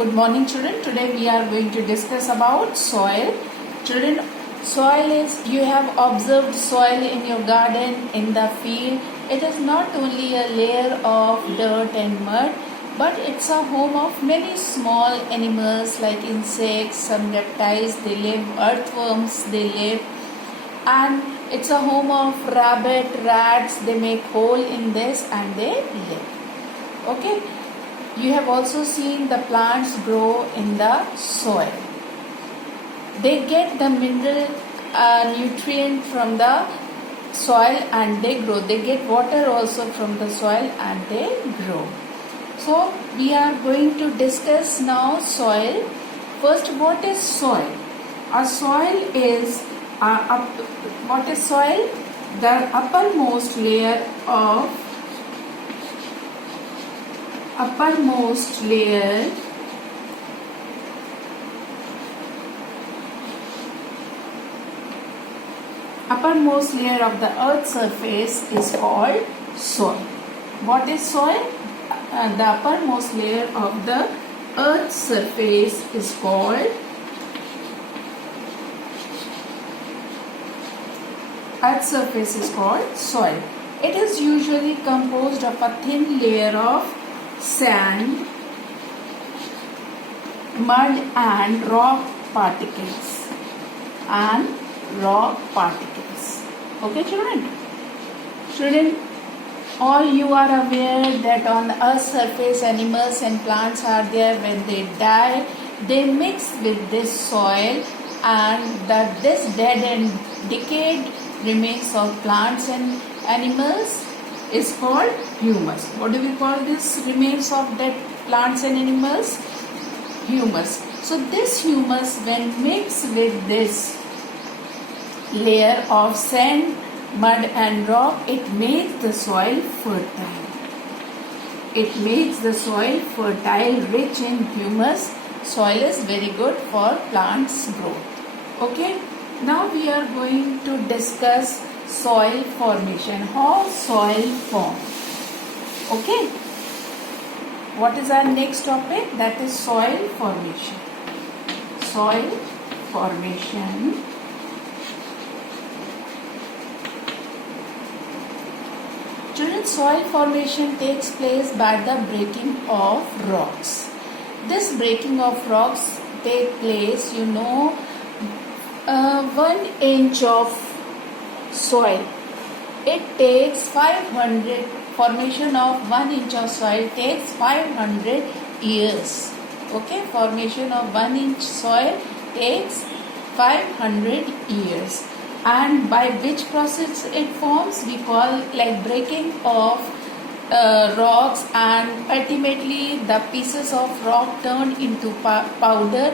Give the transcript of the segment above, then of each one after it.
Good morning children. Today we are going to discuss about soil. Children, soil is, you have observed soil in your garden, in the field. It is not only a layer of dirt and mud, but it's a home of many small animals like insects, some reptiles, they live, earthworms, they live. And it's a home of rabbit, rats, they make hole in this and they live. Okay. You have also seen the plants grow in the soil. They get the mineral nutrient from the soil and they grow. They get water also from the soil and they grow. So we are going to discuss now soil. First, what is soil? A soil is what is soil? The uppermost layer of uppermost layer of the earth's surface is called soil. What is soil? The uppermost layer of the earth's surface is called soil. It is usually composed of a thin layer of sand, mud and rock particles. Okay children, all you are aware that on the earth's surface animals and plants are there. When they die, they mix with this soil, and this dead and decayed remains of plants and animals is called humus. What do we call this remains of dead plants and animals? Humus. So this humus, when mixed with this layer of sand, mud and rock, it makes the soil fertile. It makes the soil fertile, rich in humus. Soil is very good for plants' growth. Okay. Now we are going to discuss soil formation. How soil forms. Okay. What is our next topic? That is soil formation. Soil formation. Children, soil formation takes place by the breaking of rocks. This breaking of rocks take place, 1 inch of soil. It takes 500, formation of 1 inch of soil takes 500 years. Okay, formation of 1 inch soil takes 500 years. And by which process it forms? We call like breaking of rocks, and ultimately the pieces of rock turn into powder.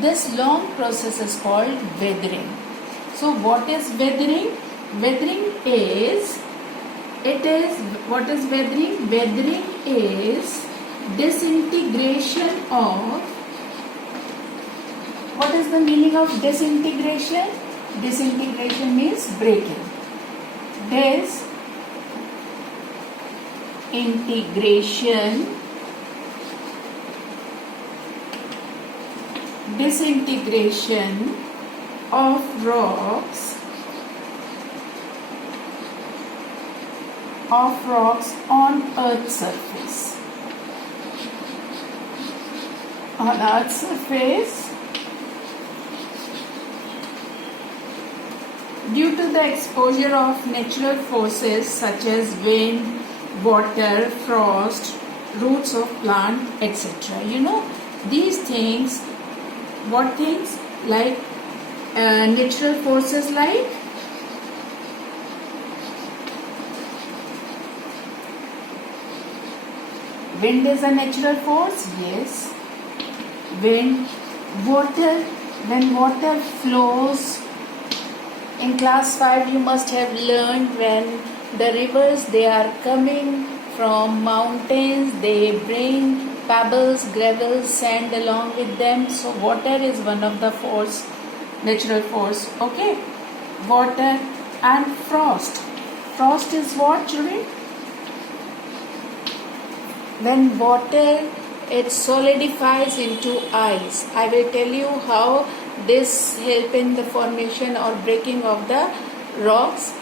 This long process is called weathering. So what is weathering? Weathering is, what is weathering? Weathering is disintegration of, what is the meaning of disintegration? Disintegration means breaking. Disintegration of rocks on Earth's surface. On Earth's surface, due to the exposure of natural forces such as wind, water, frost, roots of plant, etc. These things. What things? Like natural forces like wind is a natural force. Yes. Wind, water. When water flows, in class 5 you must have learned when the rivers, they are coming from mountains, they bring pebbles, gravel, sand along with them. So water is one of the force, natural force. Okay. Water and frost. Frost is what, children? when water it solidifies into ice. I will tell you how this help in the formation or breaking of the rocks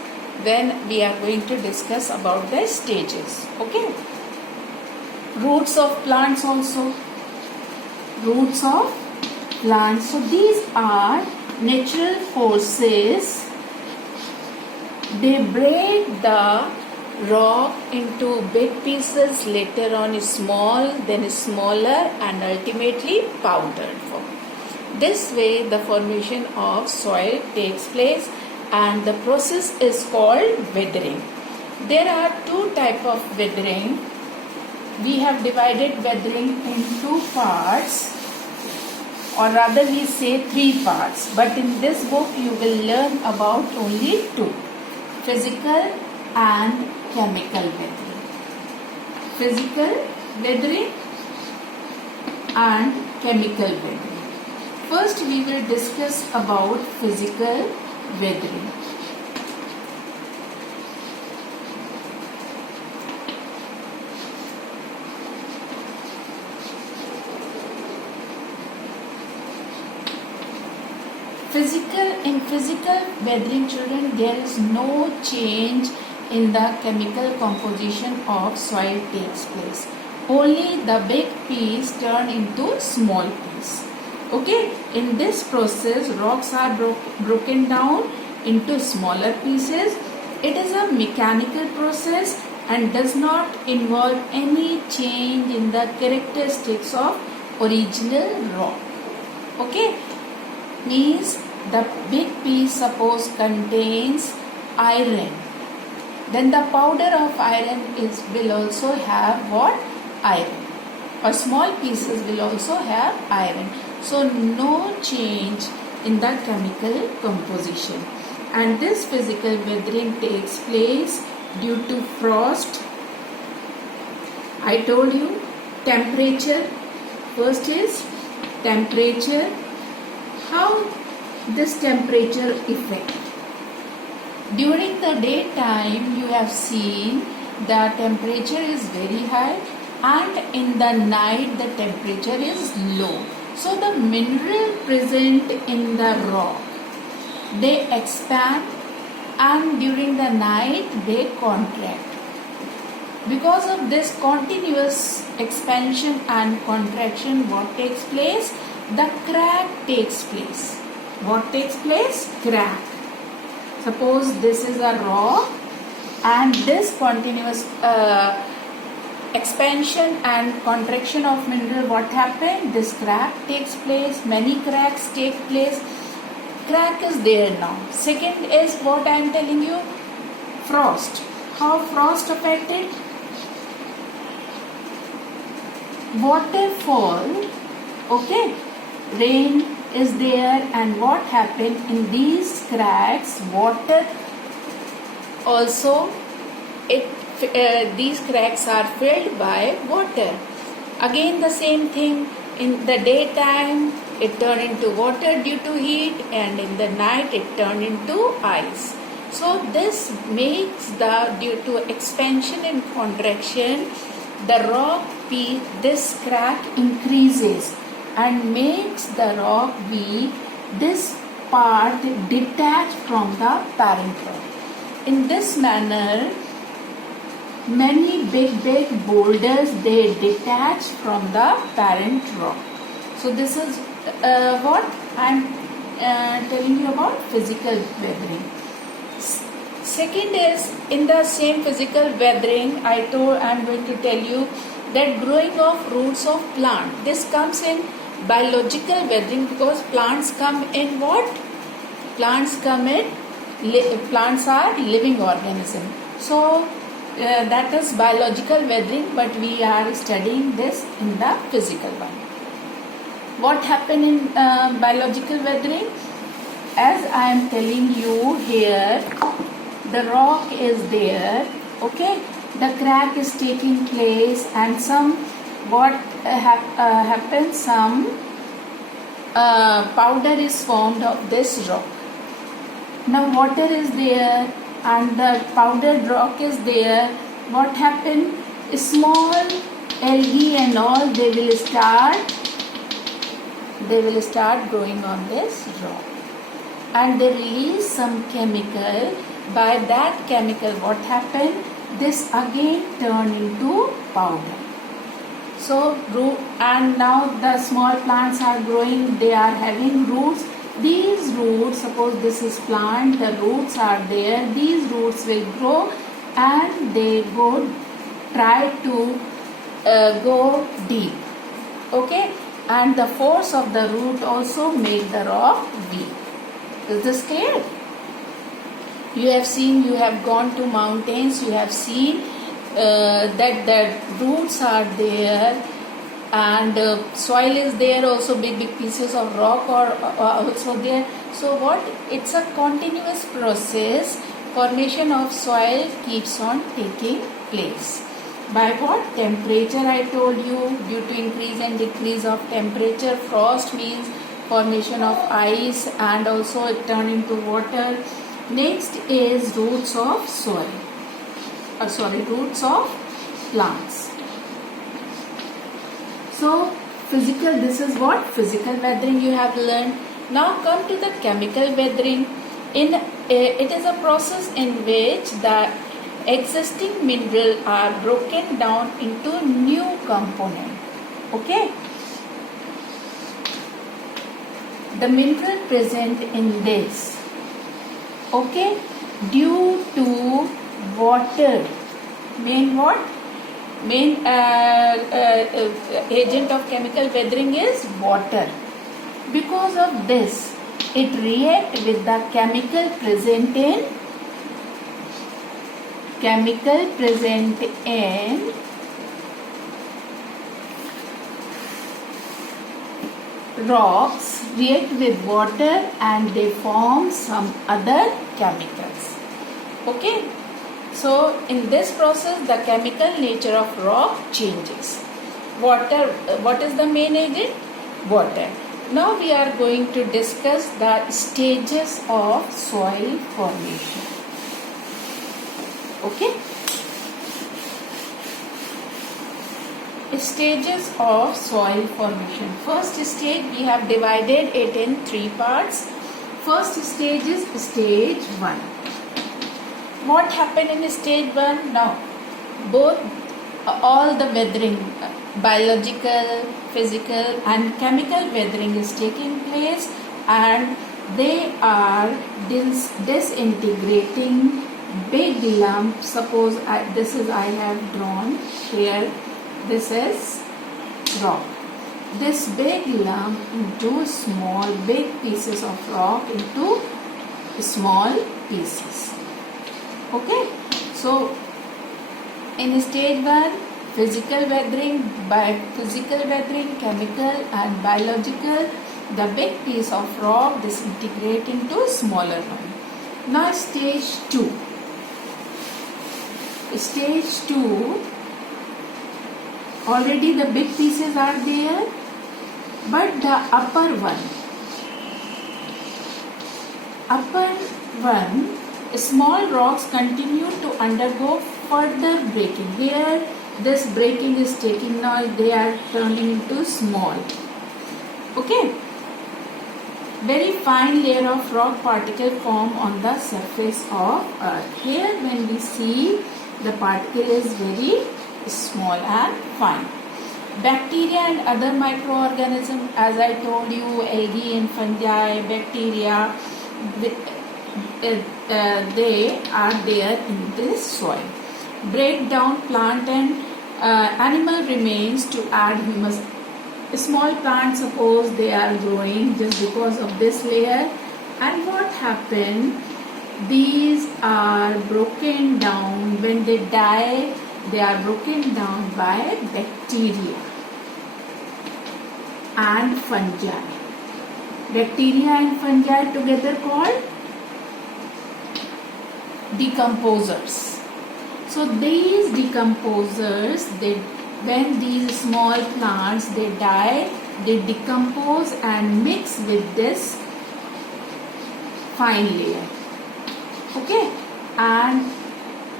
when we are going to discuss about the stages. Okay. Roots of plants also. Roots of plants. So these are natural forces. They break the rock into big pieces, later on small, then smaller, and ultimately powdered form. This way the formation of soil takes place, and the process is called weathering. There are two types of weathering. We have divided weathering in two parts, or rather we say three parts, but in this book you will learn about only two: physical and chemical weathering. Physical weathering and chemical weathering. First we will discuss about physical weathering. In physical weathering, children, there is no change in the chemical composition of soil takes place. Only the big piece turn into small piece. Okay, in this process rocks are broken down into smaller pieces. It is a mechanical process and does not involve any change in the characteristics of original rock. Okay, means the big piece suppose contains iron, then the powder of iron will also have what? Iron. Or small pieces will also have iron. So no change in the chemical composition. And this physical weathering takes place due to frost. I told you temperature. First is temperature. How this temperature effect? During the daytime you have seen the temperature is very high, and in the night the temperature is low. So the mineral present in the rock, they expand, and during the night they contract. Because of this continuous expansion and contraction, what takes place? The crack takes place. What takes place? Crack. Suppose this is a rock, and this continuous expansion and contraction of mineral, what happened? This crack takes place. Many cracks take place. Crack is there now. Second is what I am telling you, frost. How frost affected? Waterfall. Okay, rain is there, and what happened in these cracks? Water also, these cracks are filled by water. Again the same thing, in the daytime it turned into water due to heat, and in the night it turned into ice. So this makes due to expansion and contraction, the rock piece, this crack increases and makes the rock weak. This part detached from the parent rock. In this manner, many big boulders, they detach from the parent rock. So this is what I am telling you about physical weathering. Second is, in the same physical weathering, I am going to tell you that growing of roots of plant. This comes in biological weathering, because plants come in what? Plants are living organism. So that is biological weathering, but we are studying this in the physical one. What happened in biological weathering? As I am telling you here, the rock is there, okay, the crack is taking place, and some happens, some powder is formed of this rock. Now water is there and the powdered rock is there. What happened? Small algae and all, they will start growing on this rock, and they release some chemical. By that chemical, what happened? This again turn into powder. So root, and now the small plants are growing, they are having roots. These roots, suppose this is plant, the roots are there, these roots will grow and they try to go deep. Okay, and the force of the root also make the rock weak. Is this clear? You have seen, you have gone to mountains, you have seen that the roots are there, and soil is there also, big pieces of rock are also there. So what? It's a continuous process. Formation of soil keeps on taking place. By what? Temperature, I told you, due to increase and decrease of temperature. Frost means formation of ice and also it turn into water. Next is roots of soil. Roots of plants. So physical, this is what? Physical weathering you have learned. Now come to the chemical weathering. It is a process in which the existing mineral are broken down into new component. Okay. The mineral present in this, okay, due to water, main agent of chemical weathering is water. Because of this, it react with the chemical present in rocks, react with water and they form some other chemicals. Okay. So in this process, the chemical nature of rock changes. Water, what is the main agent? Water. Now we are going to discuss the stages of soil formation. Okay. Stages of soil formation. First stage, we have divided it in 3 parts. First stage is stage 1. What happened in stage 1? Now, all the weathering, biological, physical and chemical weathering is taking place, and they are disintegrating big lump. Suppose I have drawn here, this is rock. This big lump into big pieces of rock into small pieces. Okay, so in stage 1, physical weathering, by physical weathering, chemical and biological, the big piece of rock disintegrate into smaller one. Now stage 2. Stage 2, already the big pieces are there, but the upper one, small rocks continue to undergo further breaking. Here this breaking is taking, now they are turning into small. Okay. Very fine layer of rock particle form on the surface of earth. Here when we see, the particle is very small and fine. Bacteria and other microorganisms, as I told you, algae and fungi, bacteria, they are there in this soil. Break down plant and animal remains to add humus. Small plants, suppose they are growing just because of this layer, and what happened? These are broken down. When they die, they are broken down by bacteria and fungi. Bacteria and fungi together called decomposers. So these decomposers, when these small plants they die, they decompose and mix with this fine layer. Okay, and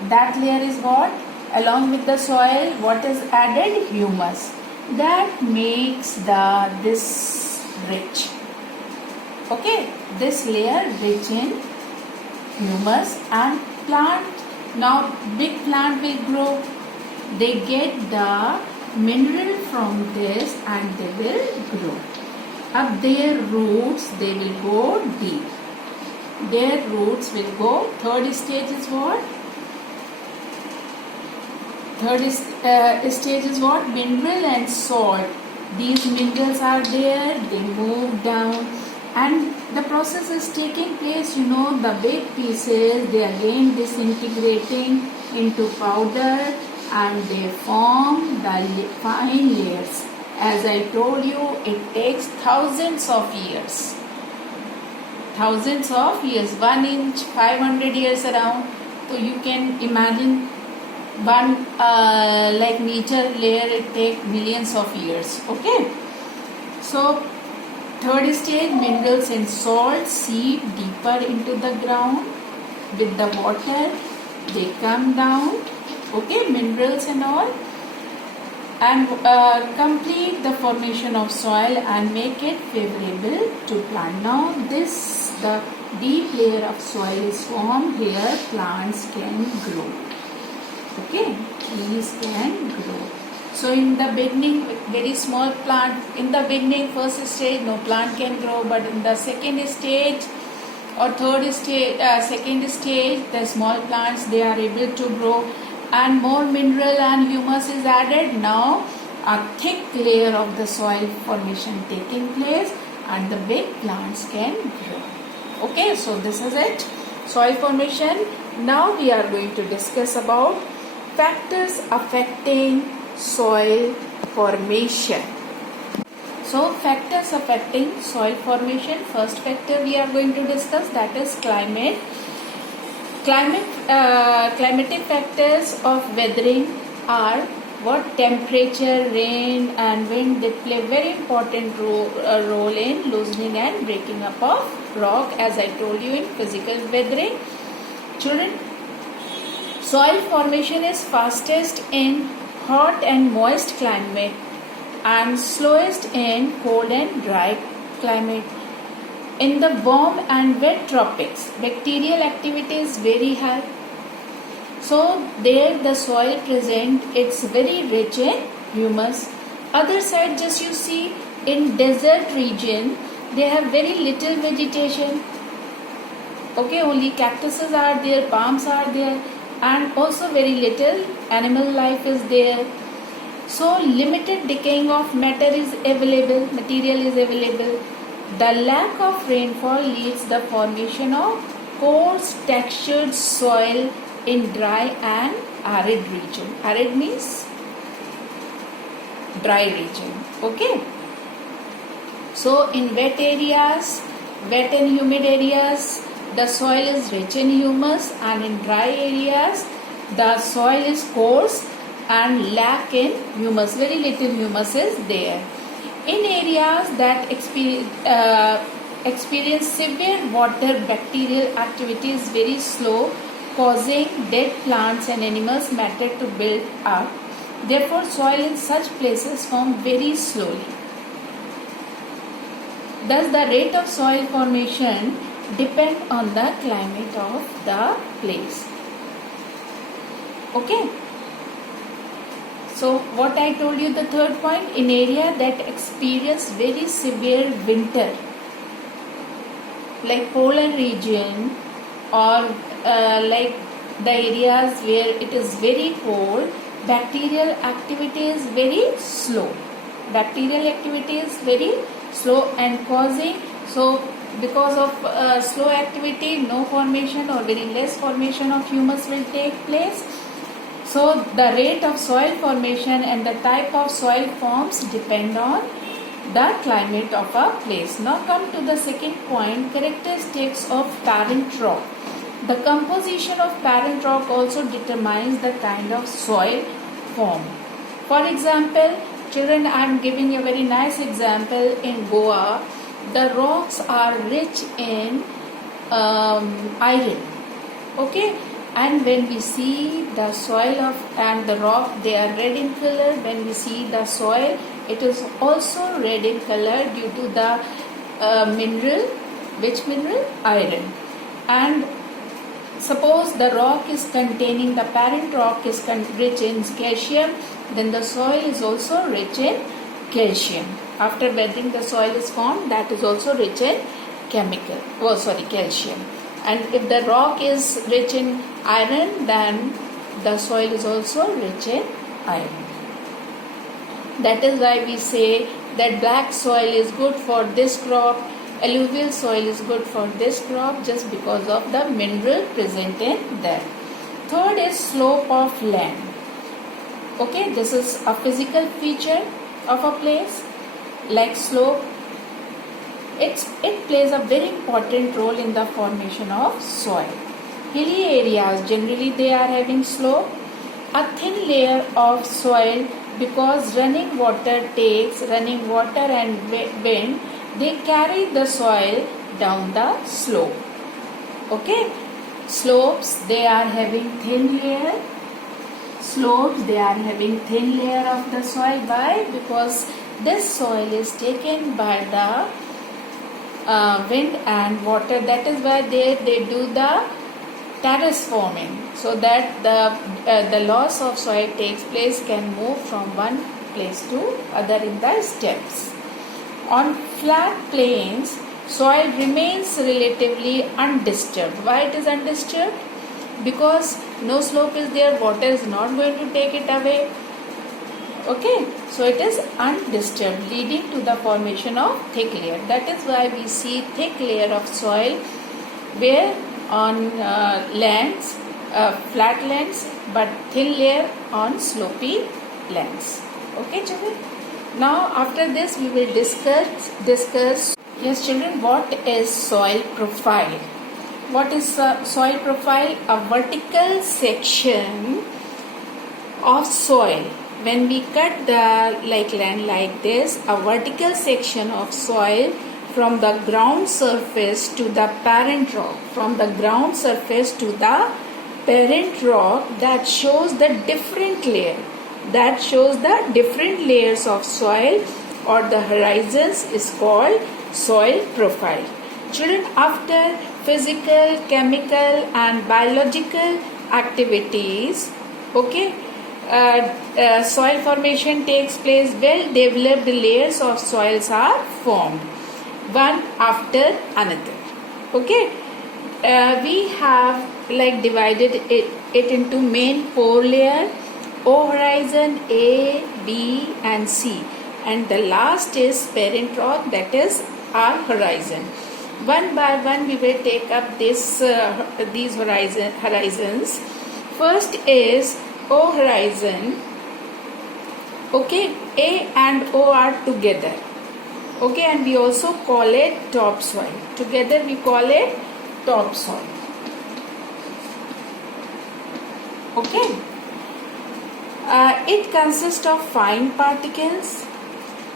that layer is what? along with the soil, what is added? Humus. That makes this rich. Okay, this layer rich in humus, and plant, now big plant will grow. They get the mineral from this and they will grow. Up their roots, they will go deep. Their roots will go. Third stage is what? Stage is what? Mineral and salt. These minerals are there, they move down, and the process is taking place. The big pieces, they again disintegrating into powder and they form the fine layers. As I told you, it takes thousands of years. 1 inch, 500 years around. So you can imagine one like meter layer, it takes millions of years. Okay. So third stage, minerals and salt seep deeper into the ground with the water. They come down. Okay, minerals and all, and complete the formation of soil and make it favorable to plant. Now the deep layer of soil is formed. Here plants can grow. Okay, trees can grow. So in the beginning, very small plant, in the beginning, first stage, no plant can grow, but in the second stage or third stage, second stage, the small plants, they are able to grow, and more mineral and humus is added. Now a thick layer of the soil formation taking place and the big plants can grow. Okay, so this is it, soil formation. Now we are going to discuss about factors affecting soil formation. So factors affecting soil formation, first factor we are going to discuss, that is climate. Climatic factors of weathering are what? Temperature, rain and wind. They play very important role in loosening and breaking up of rock, as I told you in physical weathering. Children, soil formation is fastest in hot and moist climate and slowest in cold and dry climate. In the warm and wet tropics, bacterial activity is very high. So there the soil present, it's very rich in humus. Other side, just you see, in desert region, they have very little vegetation. Okay, only cactuses are there, palms are there, and also very little animal life is there. So limited decaying of material is available. The lack of rainfall leads the formation of coarse textured soil in dry and arid region. Arid means dry region. Okay. So in wet areas, wet and humid areas, the soil is rich in humus, and in dry areas, the soil is coarse and lack in humus. Very little humus is there. In areas that experience severe water, bacterial activity is very slow, causing dead plants and animals matter to build up. Therefore, soil in such places form very slowly. Thus, the rate of soil formation depend on the climate of the place. Okay. So what I told you, the third point, in area that experience very severe winter, like polar region or like the areas where it is very cold, bacterial activity is very slow. And causing, so because of slow activity, no formation or very less formation of humus will take place. So the rate of soil formation and the type of soil forms depend on the climate of a place. Now come to the second point, characteristics of parent rock. The composition of parent rock also determines the kind of soil formed. For example, children, I am giving a very nice example. In Goa, the rocks are rich in iron. Okay, And when we see the soil and the rock, they are red in color. When we see the soil, it is also red in color due to the mineral. Which mineral? Iron. And suppose the rock is containing, the parent rock is rich in calcium, then the soil is also rich in calcium. After weathering, the soil is formed, that is also rich in calcium. And if the rock is rich in iron, then the soil is also rich in iron. That is why we say that black soil is good for this crop, alluvial soil is good for this crop, just because of the mineral present in there. Third is slope of land. Okay, this is a physical feature of a place like slope. It plays a very important role in the formation of soil. Hilly areas, generally they are having slope. A thin layer of soil, because running water and wind, they carry the soil down the slope. Okay, slopes, they are having thin layer. Slopes, they are having thin layer of the soil. Why? Because this soil is taken by the wind and water. That is why they do the terrace forming, so that the loss of soil takes place, can move from one place to other in the steps. On flat plains, soil remains relatively undisturbed. Why it is undisturbed? Because no slope is there, water is not going to take it away. Okay, so it is undisturbed, leading to the formation of thick layer. That is why we see thick layer of soil where on lands, flat lands, but thin layer on slopy lands. Okay, children. Now after this we will discuss. Yes, children. What is soil profile? What is soil profile? A vertical section of soil. When we cut the land like this, a vertical section of soil from the ground surface to the parent rock, that shows the different layers of soil, or the horizons, is called soil profile. Children, after physical, chemical and biological activities, okay, soil formation takes place. Well developed layers of soils are formed, one after another. Okay, we have divided it into main 4 layers: O horizon, A, B and C, and the last is parent rock, that is our horizon. One by one we will take up these horizons. First is O horizon. Okay, A and O are together. Okay, and we also call it topsoil. Together we call it topsoil. Okay, it consists of fine particles.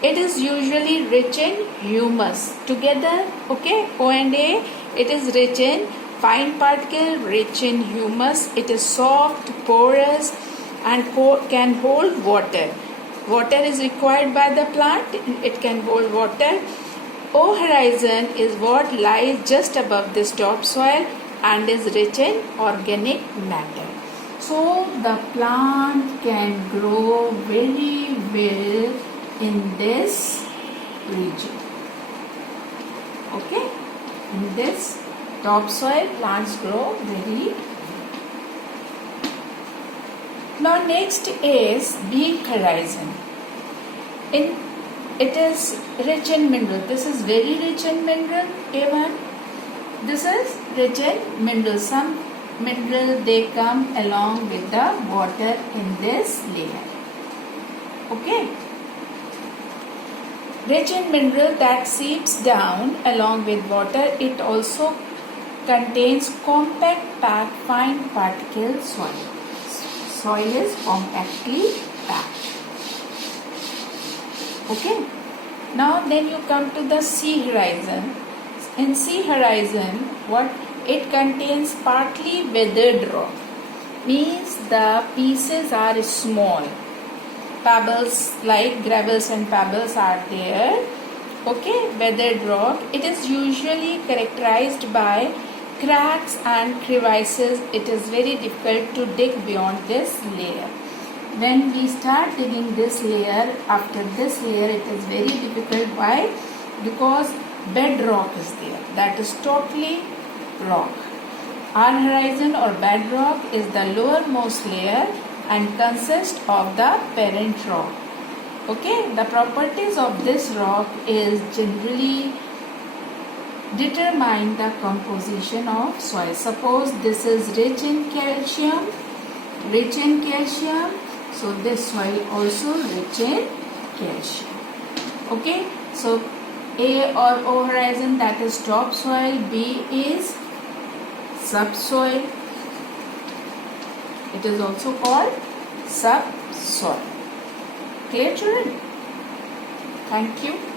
It is usually rich in humus. Together, okay, O and A, it is rich in fine particle, rich in humus. It is soft, porous and can hold water. Water is required by the plant. It can hold water. O horizon is what lies just above this topsoil and is rich in organic matter. So the plant can grow very well in this region. Okay, in this topsoil plants grow very well. Now next is weak horizon. It is rich in mineral. This is very rich in mineral, A1. This is rich in mineral. Some mineral, they come along with the water in this layer. Okay. Rich in mineral that seeps down along with water. It also contains compact packed fine particle soil. Soil is compactly packed. Okay. Now then you come to the sea horizon. In sea horizon, what it contains? Partly weathered rock. means the pieces are small. Pebbles like gravels and pebbles are there. Okay, weathered rock. It is usually characterized by cracks and crevices. It is very difficult to dig beyond this layer. When we start digging this layer, after this layer, it is very difficult. Why? Because bedrock is there. That is totally rock. Our horizon or bedrock is the lowermost layer and consists of the parent rock. Okay, the properties of this rock is generally determine the composition of soil. Suppose this is rich in calcium, so this soil also rich in calcium. Okay, so A or O horizon, that is topsoil, B is subsoil. It is also called subsoil. Clear, children? Thank you.